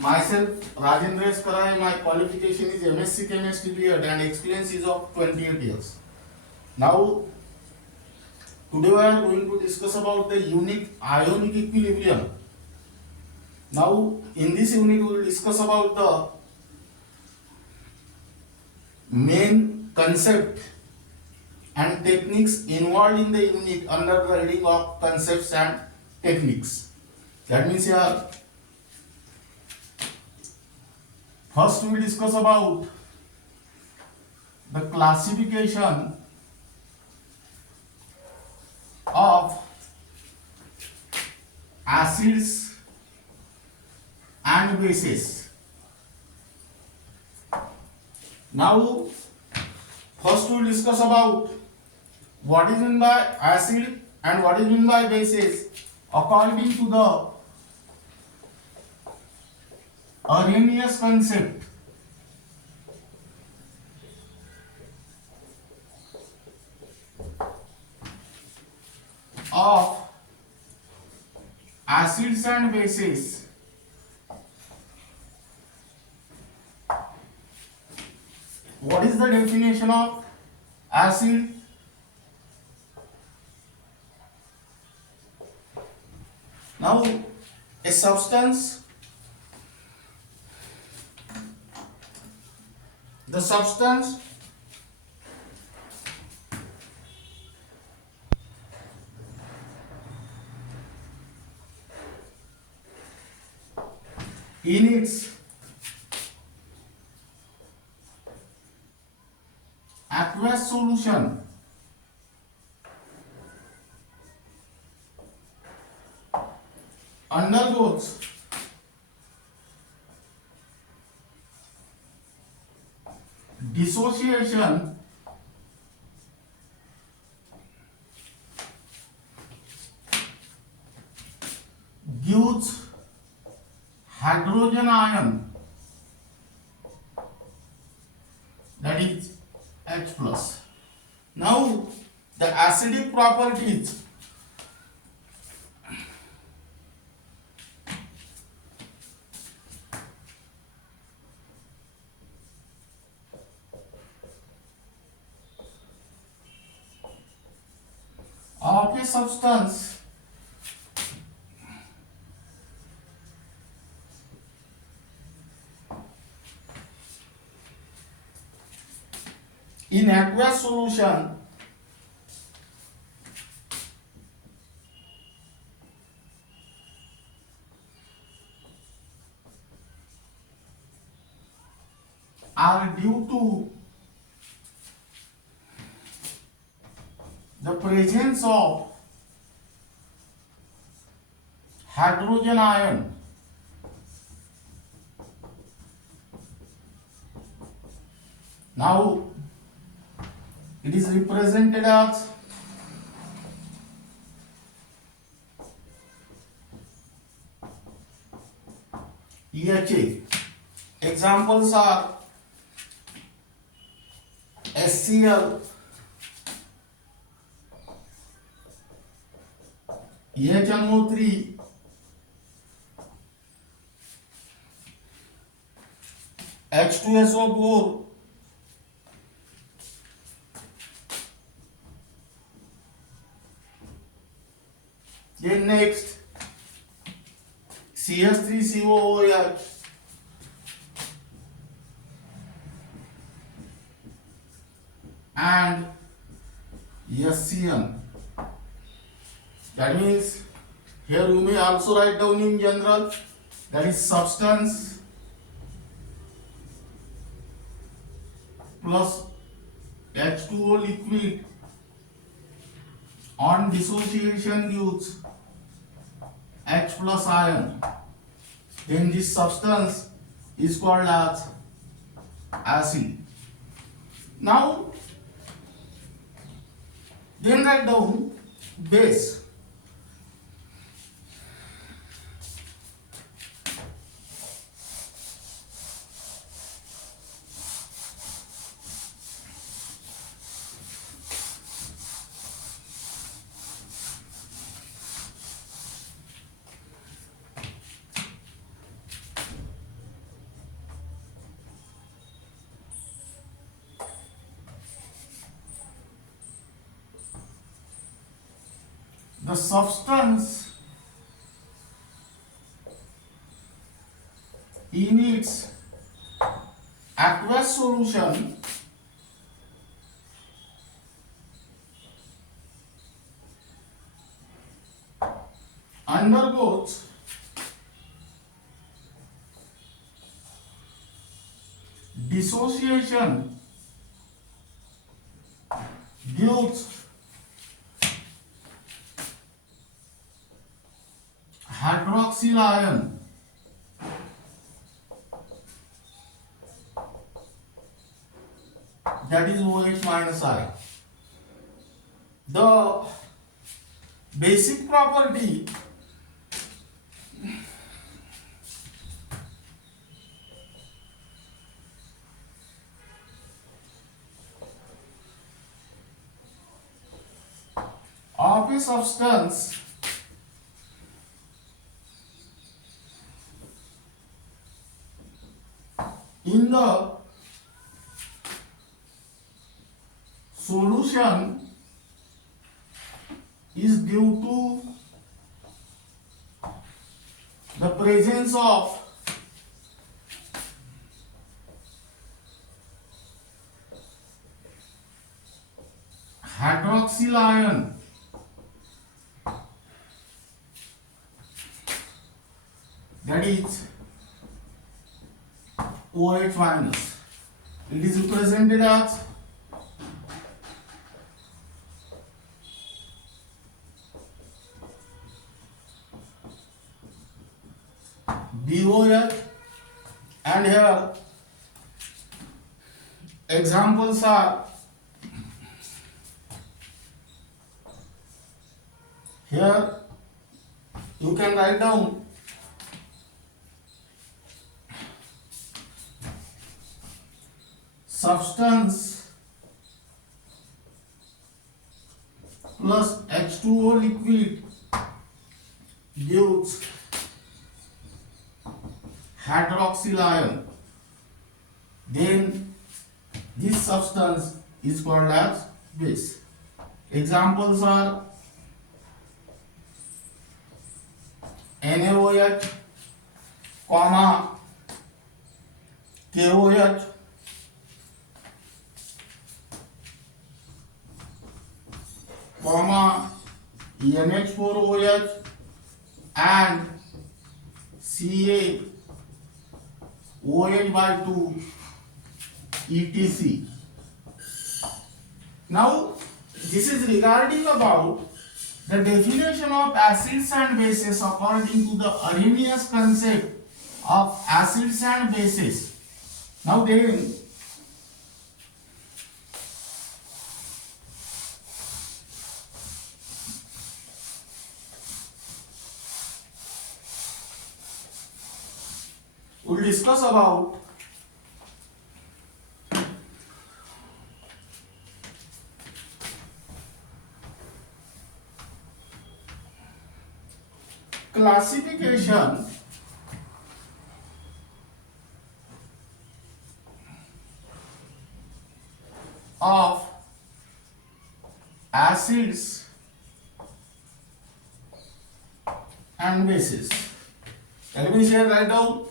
Myself, Rajendra S. Karai, my qualification is MSc Chemistry B.Ed and experience is of 28 years. Now, today we are going to discuss about the unit ionic equilibrium. Now, in this unit we will discuss about the main concept and techniques involved in the unit under the heading of concepts and techniques. That means here, first we will discuss about the classification of acids and bases. Now, first we will discuss about what is meant by acid and what is meant by bases according to the Arrhenius concept. Of acids and bases. What is the definition of acid? Now, a substance, the substance in its aqueous solution undergoes dissociation gives hydrogen ion, that is H plus. Now, the acidic properties of a substance in aqueous solution are due to the presence of hydrogen ion. Now, it is represented as iitjee. Examples are HCl, HNO3, H2SO4, then next CS3COOH, and SCN. That means here you may also write down in general, that is substance plus H2O liquid on dissociation gives H plus ion. Then this substance is called as acid. Now, then write down base. the substance in its aqueous solution undergoes dissociation gives hydroxyl ion that is OH minus I. The basic property of a substance in the solution is due to the presence of hydroxyl ion that is OH minus. It is represented as BOH, and here examples are here you can write down substance plus H2O liquid gives hydroxyl ion. Then this substance is called as base. Examples are NaOH, comma KOH, comma NH4OH and CaOH by 2 etc. Now this is regarding about the definition of acids and bases according to the Arrhenius concept of acids and bases. Now then we'll discuss about classification of acids and bases. Let me here write down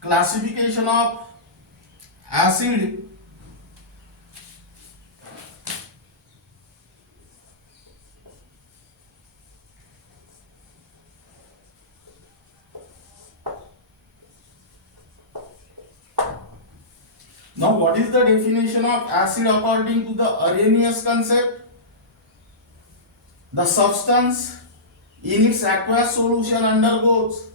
classification of acid Now, what is the definition of acid according to the Arrhenius concept? The substance in its aqueous solution undergoes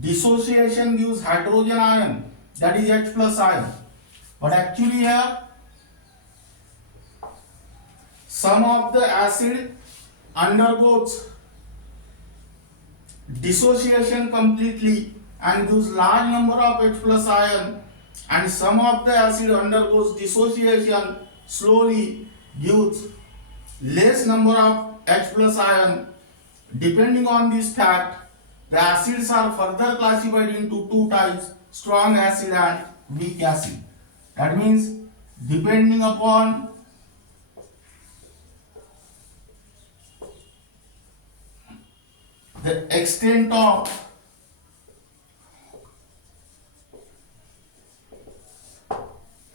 dissociation, gives hydrogen ion, that is H plus ion. But actually here some of the acid undergoes dissociation completely and gives large number of H plus ion, and some of the acid undergoes dissociation slowly, gives less number of H plus ion. Depending on this fact, the acids are further classified into two types, strong acid and weak acid. That means depending upon the extent of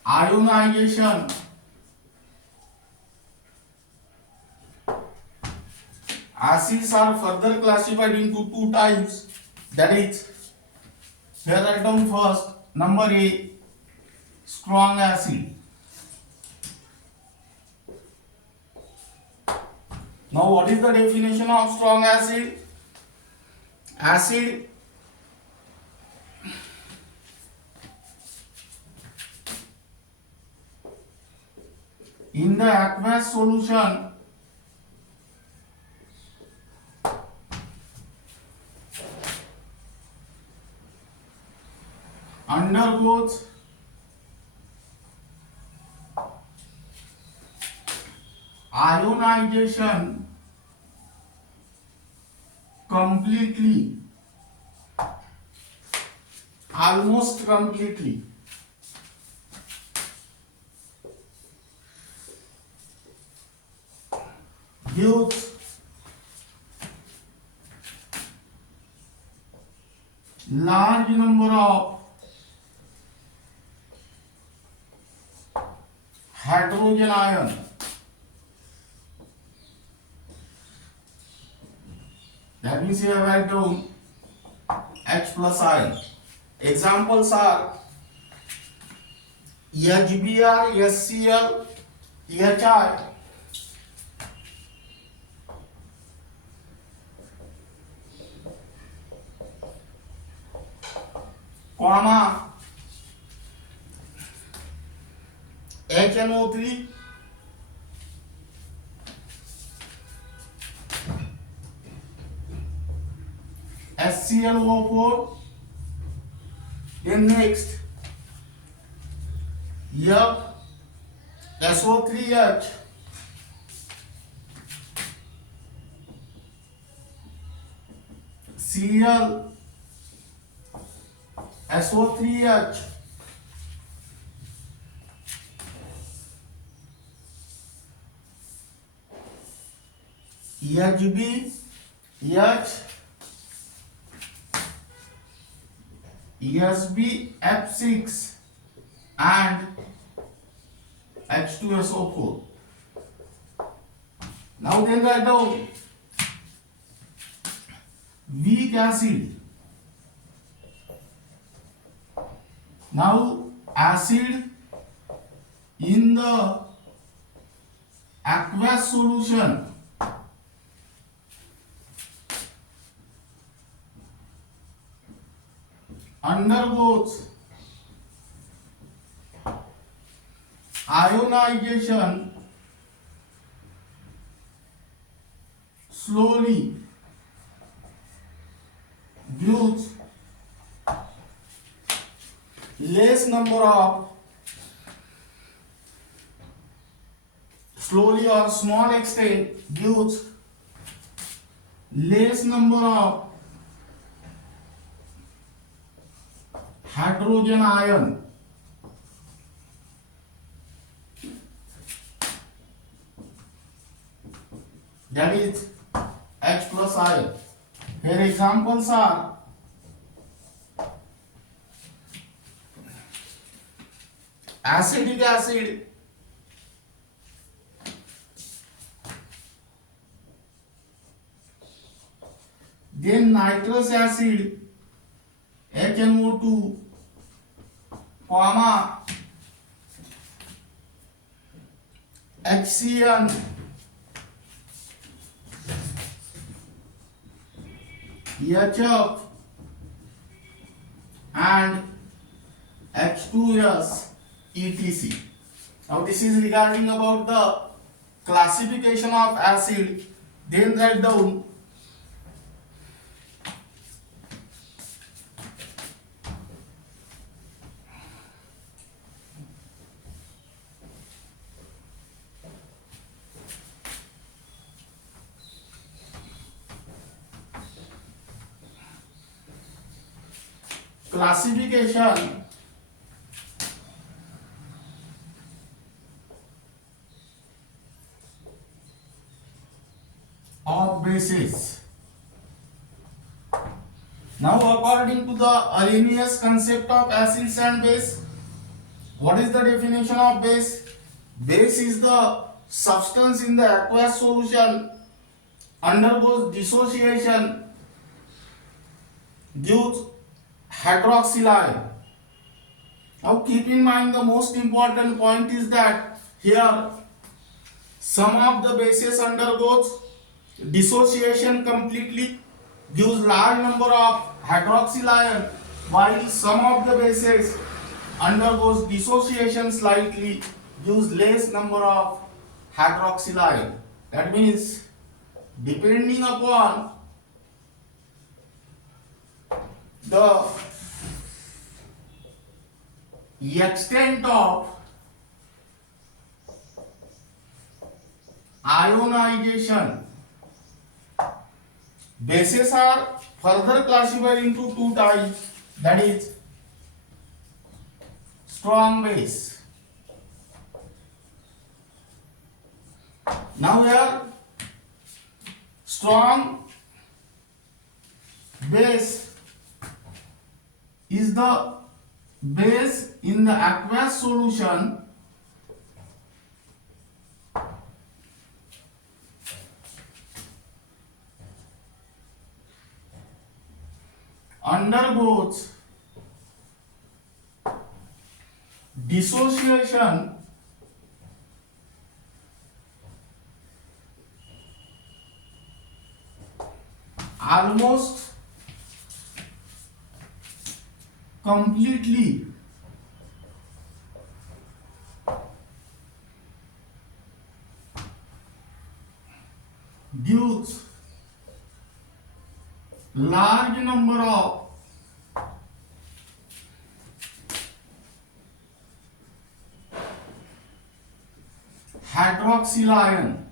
ionization acids are further classified into two types. That is, here write down first number A, strong acid. Now what is the definition of strong acid? Acid in the aqueous solution undergoes ionization completely, almost completely. Gives large number of hydrogen ion. That means here write down H plus ion. Examples are HBr, HCl, EHI. Comma HNO3, HClO4. Then next SO3H, Cl SO3H, EHB, H, ESB, F6 and H2SO4. Now then write down weak acid. Now acid in the aqueous solution undergoes ionization slowly, gives less number of, slowly or small extent, gives less number of hydrogen ion. That is H plus ion. Here examples are acetic acid, then nitrous acid, HNO2, comma HCN, HF and H2S etc. Now this is regarding about the classification of acid. Then write down classification of bases. Now, according to the Arrhenius concept of acids and base, what is the definition of base? Base is the substance in the aqueous solution undergoes dissociation, gives hydroxyl ion. Now keep in mind the most important point is that here some of the bases undergoes dissociation completely, gives large number of hydroxyl ion, while some of the bases undergoes dissociation slightly, gives less number of hydroxyl ion. That means depending upon the extent of ionization, bases are further classified into two types, that is strong base. Now here strong base is the base in the aqueous solution undergoes dissociation almost completely gives large number of hydroxyl ion.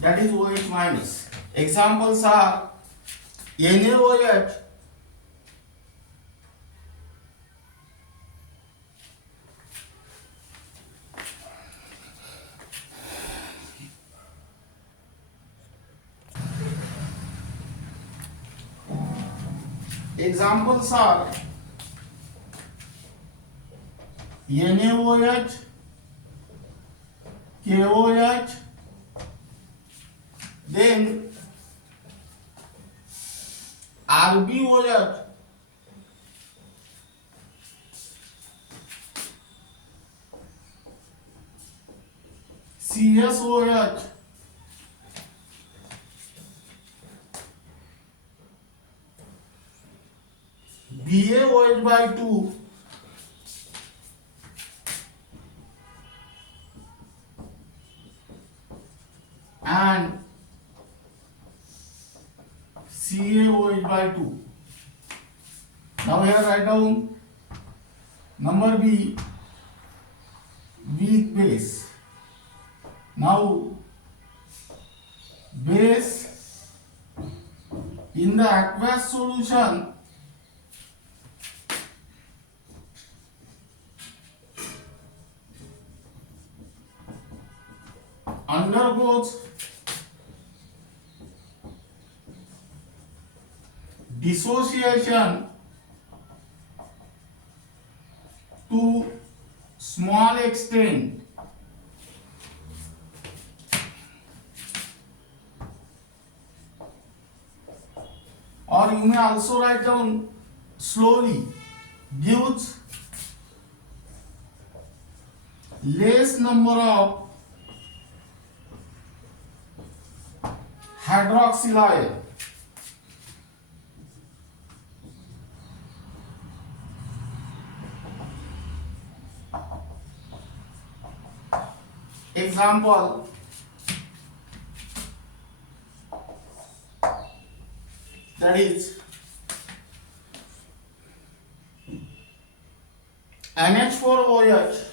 That is OH minus. Examples are NaOH, examples are NaOH, KOH, then RbOH, CSOH, BaOH by 2, and CaOH by 2. Now here write down number B, weak base. Now base in the aqueous solution undergoes dissociation to small extent or you may also write down slowly, gives less number of hydroxyl ion. Example, that is NH4OH,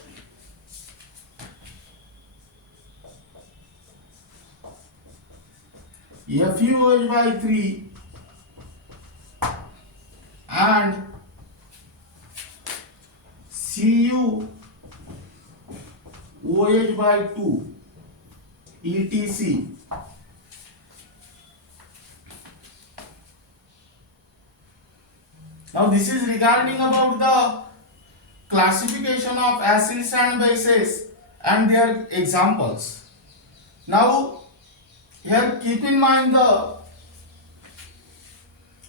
FeOH by 3, and CuOH by 2. etc. Now this is regarding about the classification of acids and bases and their examples. Now here keep in mind the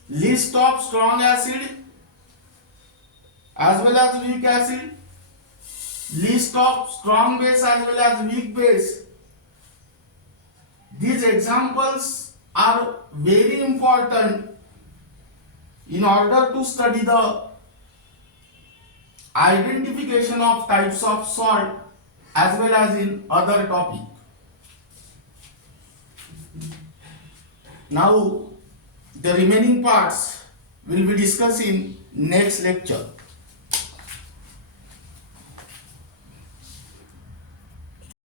list of strong acid as well as weak acid, list of strong base as well as weak base. These examples are very important in order to study the identification of types of salt as well as in other topic. Now the remaining parts will be discussed in next lecture.